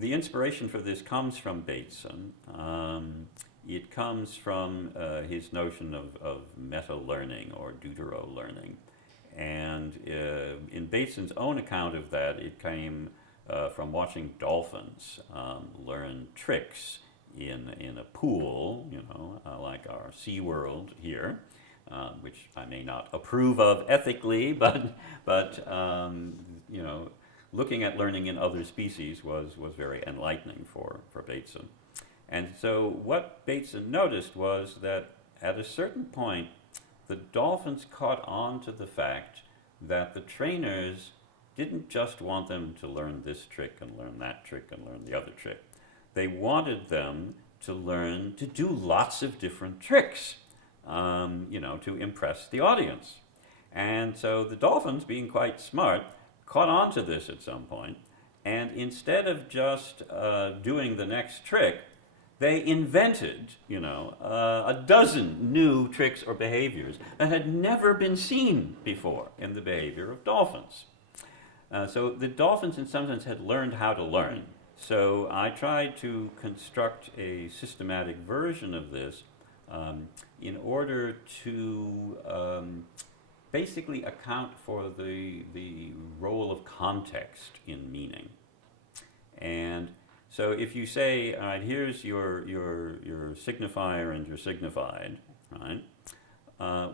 the inspiration for this comes from Bateson. It comes from his notion of meta-learning or deutero-learning. And in Bateson's own account of that, it came from watching dolphins learn tricks in a pool, you know, like our SeaWorld here, which I may not approve of ethically, but you know, looking at learning in other species was very enlightening for Bateson. And so what Bateson noticed was that at a certain point, the dolphins caught on to the fact that the trainers didn't just want them to learn this trick and learn that trick and learn the other trick. They wanted them to learn to do lots of different tricks, you know, to impress the audience. And so the dolphins, being quite smart, caught on to this at some point, and instead of just doing the next trick, they invented, you know, a dozen new tricks or behaviors that had never been seen before in the behavior of dolphins. So the dolphins, in some sense, had learned how to learn. So I tried to construct a systematic version of this in order to basically account for the role of context in meaning. And so if you say, all right, here's your signifier and your signified, right?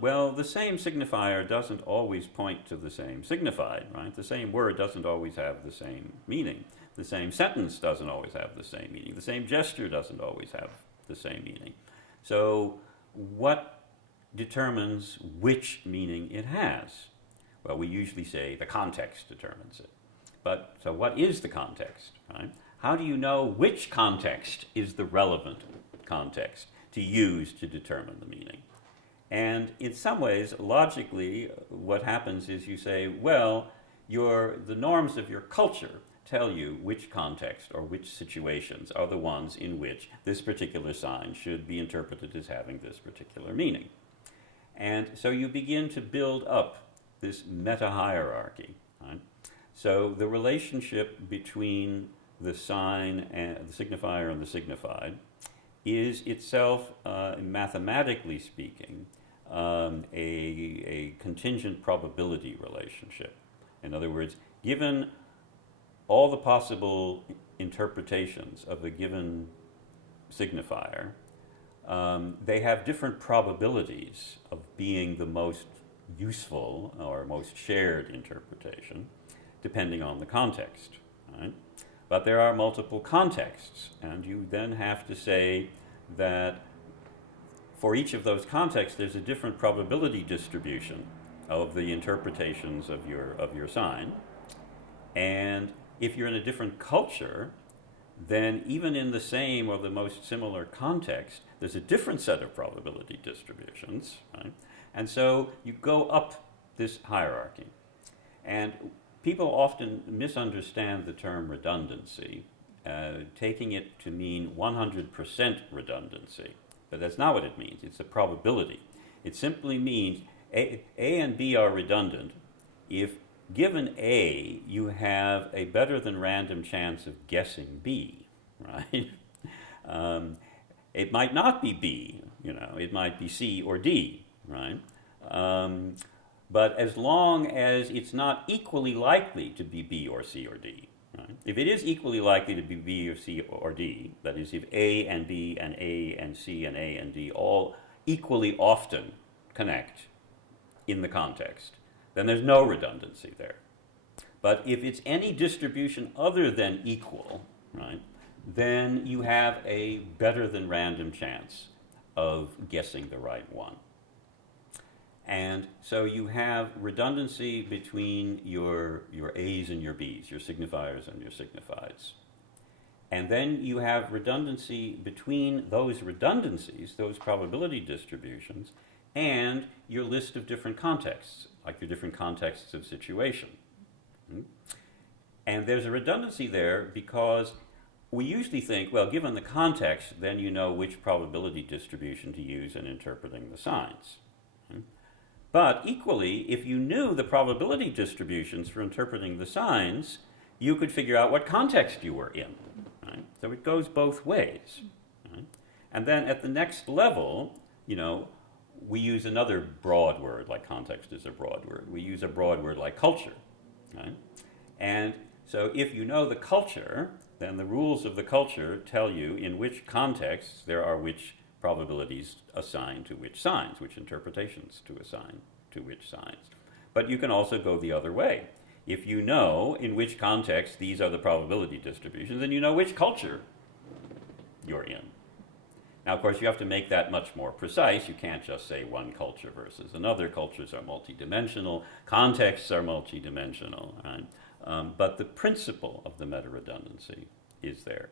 Well, the same signifier doesn't always point to the same signified, right? The same word doesn't always have the same meaning. The same sentence doesn't always have the same meaning. The same gesture doesn't always have the same meaning. So what determines which meaning it has? Well, we usually say the context determines it. But so what is the context, right? How do you know which context is the relevant context to use to determine the meaning? And in some ways, logically, what happens is you say, well, the norms of your culture tell you which context or which situations are the ones in which this particular sign should be interpreted as having this particular meaning. And so you begin to build up this meta-hierarchy, right? So the relationship between the sign and the signifier and the signified is itself, mathematically speaking, a contingent probability relationship. In other words, given all the possible interpretations of a given signifier, they have different probabilities of being the most useful or most shared interpretation, depending on the context, right? But there are multiple contexts, and you then have to say that for each of those contexts, there's a different probability distribution of the interpretations of your sign. And if you're in a different culture, then even in the same or the most similar context, there's a different set of probability distributions, right? And so you go up this hierarchy. And people often misunderstand the term redundancy, taking it to mean 100% redundancy. But that's not what it means. It's a probability. It simply means A and B are redundant if, given A, you have a better than random chance of guessing B, right? It might not be B, you know, it might be C or D, right? But as long as it's not equally likely to be B or C or D, right? If it is equally likely to be B or C or D, that is, if A and B and A and C and A and D all equally often connect in the context, then there's no redundancy there. But if it's any distribution other than equal, right, then you have a better than random chance of guessing the right one. And so you have redundancy between your A's and your B's, your signifiers and your signifieds. And then you have redundancy between those redundancies, those probability distributions, and your list of different contexts, like your different contexts of situation. And there's a redundancy there because we usually think, well, given the context, then you know which probability distribution to use in interpreting the signs. But equally, if you knew the probability distributions for interpreting the signs, you could figure out what context you were in. So it goes both ways. Right? And then at the next level, we use another broad word, like context is a broad word. We use a broad word like culture. Right? And so if you know the culture, then the rules of the culture tell you in which contexts there are which probabilities assigned to which signs, which interpretations to assign to which signs. But you can also go the other way. If you know in which context these are the probability distributions, then you know which culture you're in. Now, of course, you have to make that much more precise. You can't just say one culture versus another. Cultures are multidimensional. Contexts are multidimensional. Right? But the principle of the meta-redundancy is there.